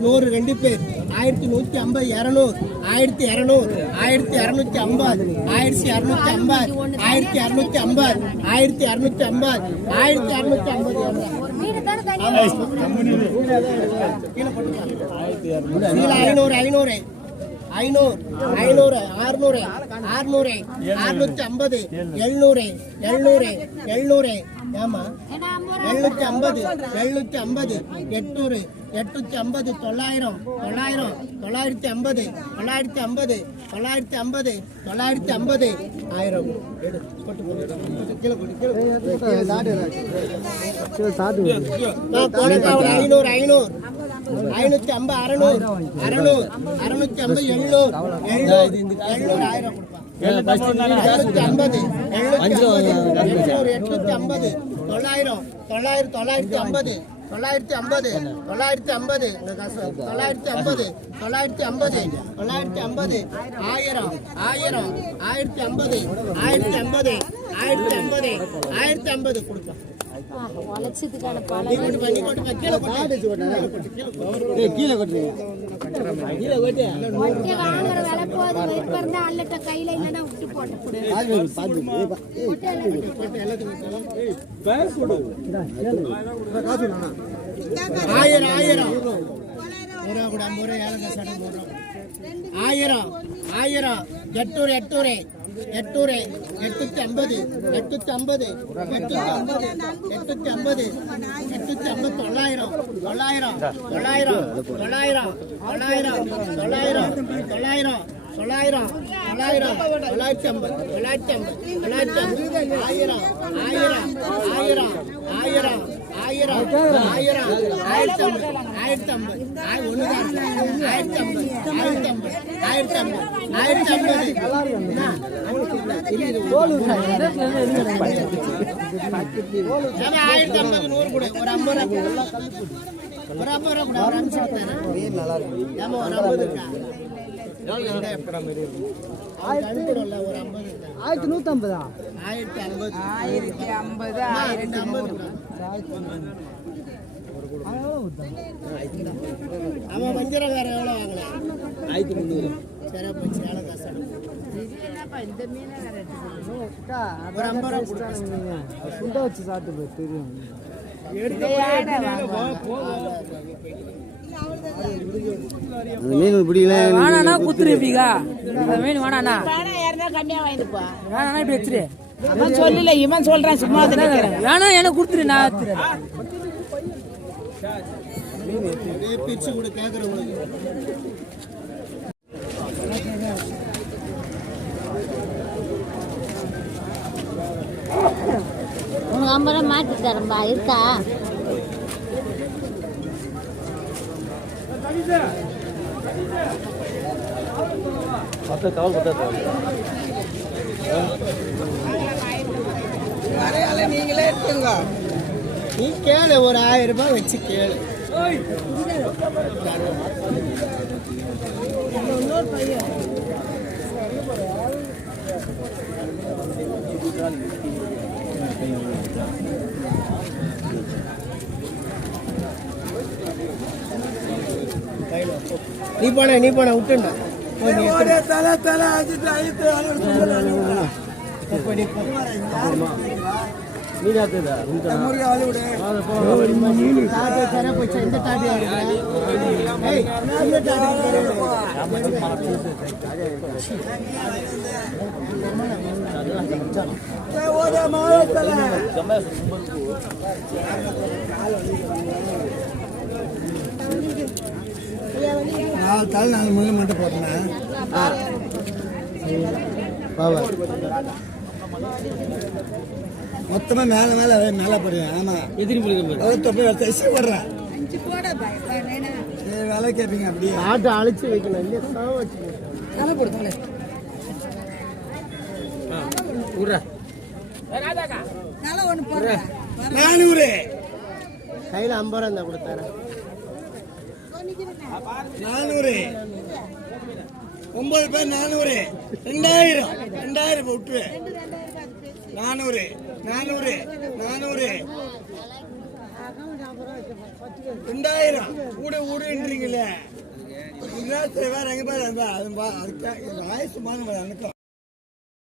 நூறு ரெண்டு பேர். ஆயிரத்தி நூத்தி ஐம்பது இரநூறு. ஆயிரத்தி இரநூறு. ஆயிரத்தி இரநூத்தி ஐம்பது. ஆயிரத்தி இரநூத்தி ஐம்பது. ஆயிரத்தி இரநூத்தி ஐம்பது. ஆயிரத்தி இரநூத்தி ஐம்பது. ஆயிரத்தி இரநூத்தி ஐம்பது ஐநூறு ஐநூறு. ஐநூறு. ஐநூறு அறுநூறு அறுநூறு அறுநூத்தி ஐம்பது எழுநூறு எழுநூறு எழுநூறு. ஆமா எழுநூத்தி ஐம்பது எழுநூத்தி ஐம்பது எட்நூறு எட்நூத்தி ஐம்பது தொள்ளாயிரம் தொள்ளாயிரம் தொள்ளாயிரத்தி ஐம்பது தொள்ளாயிரத்தி ஐம்பது தொள்ளாயிரத்தி ஐம்பது தொள்ளாயிரத்தி ஐம்பது ஆயிரம் ஒரு ஐநூறு ஐநூறு. ஐநூத்தி ஐம்பது அறநூறு அறநூறு அறுநூத்தி ஐம்பது எழுநூறு. தொள்ளாயிரம் தொள்ளாயிரம் தொள்ளாயிரத்தி ஐம்பது. தொள்ளாயிரத்தி ஐம்பது. தொள்ளாயிரத்தி ஐம்பது. தொள்ளாயிரத்தி ஐம்பது. தொள்ளாயிரத்தி ஐம்பது. தொள்ளாயிரத்தி ஐம்பது. ஆயிரம் ஆயிரம். ஆயிரத்தி ஐம்பது. ஆயிரத்தி ஐம்பது. ஆயிரத்தி ஐம்பது. ஆயிரத்தி ஐம்பது கொடுப்போம். உழைச்சதுக்கான பலன் கீழே கொட்டு மொட்டை வாங்குற விலை போதும் வெறுப்பா ஆயிரம் ஆயிரம். ஒரு கூட எட்டூறு எட்நூத்தி ஐம்பது எட்நூத்தி ஐம்பது எட்நூத்தி ஐம்பது எட்நூத்தி ஐம்பது எட்நூத்தி ஐம்பது தொள்ளாயிரம் தொள்ளாயிரம் தொள்ளாயிரம் தொள்ளாயிரம் தொள்ளாயிரம் தொள்ளாயிரம் தொள்ளாயிரம் தொள்ளாயிரம் தொள்ளாயிரம் தொள்ளாயிரத்தி ஐம்பது தொள்ளாயிரத்தி ஐம்பது தொள்ளாயிரத்தி ஐம்பது ஆயிரம் ஆயிரம் ஆயிரம் ஆயிரம் ஆயிரம் ஆயிரம் ஆயிரத்தி ஐம்பது ஆயிரத்தி ஐம்பது. ஆயிரத்தி ஐம்பது ஆயிரத்தி ஐம்பது ஆயிரத்தி ஐம்பது ஆயிரத்தி ஐம்பது என்ன? ஏன்னா ஆயிரத்தி ஐம்பது நூறு கொடு ஒரு ஐம்பது ரூபா கொடு. ஒரு ஐம்பது ரூபா கொடு ஒரு அஞ்சு தரேன் ஏமா ஒரு ஐம்பது இருக்கா அவருக்கு அனுப்பிடும்ல, ஒரு ஐம்பது இருக்கா? ஆயிரத்தி நூற்றம்பதா ஆயிரத்தி ஐம்பது ஆயிரத்தி ஐம்பது அவன் வஞ்சரம் எவ்வளோ வாங்கினேன் ஆயிரத்தி முந்நூறு சிறப்பு சேல காசு மீன் பிடிக்கல. வேணாண்ணா குத்துரு எப்படிக்கா மீன் வேணாண்ணா. கம்மியா வாங்கிப்பா வேணாண்ணா இப்படி சொல்லல இவன் சொல்றான் சும்மா வேணா எனக்கு கொடுத்துரு பிரிச்சு கொடு கேட்குறவங்களுக்கு உனக்கு ஐம்பது ரூபா மாற்றி தரம்பா இருக்கா நீ கேளு ஒரு ஆயிரம் ரூபாய் வச்சு கேளு. நீ போன நீ போன விட்டுண்டா போ, நீ எடுத்துடு. ನೀರು ಆಗ್ತದೆ நாலு தாள் நாலு மணி மட்டும் போட்டேன் பாபா மொத்தமா மேல மேல மேல போடுவேன் ஆமா. எதிரி பிடிக்க தொப்பை வச்சு போடுறேன் வேலை கேட்பீங்க அப்படியே ஆட்டை அழிச்சு வைக்கணும். இல்லையா? சாவ வச்சு நானூறு கையில் ஐம்பது ரூபா இருந்தா கொடுத்தாரு? நானூறு ஒன்பது பேர் நானூறு ரெண்டாயிரம். ரெண்டாயிரம் விட்டு நானூறு நானூறு நானூறு. ரெண்டாயிரம். ஊடு ஊடுன்றீங்களே வேற எங்க பாரு அது அதுக்கு ஆயுசுமான எனக்கும்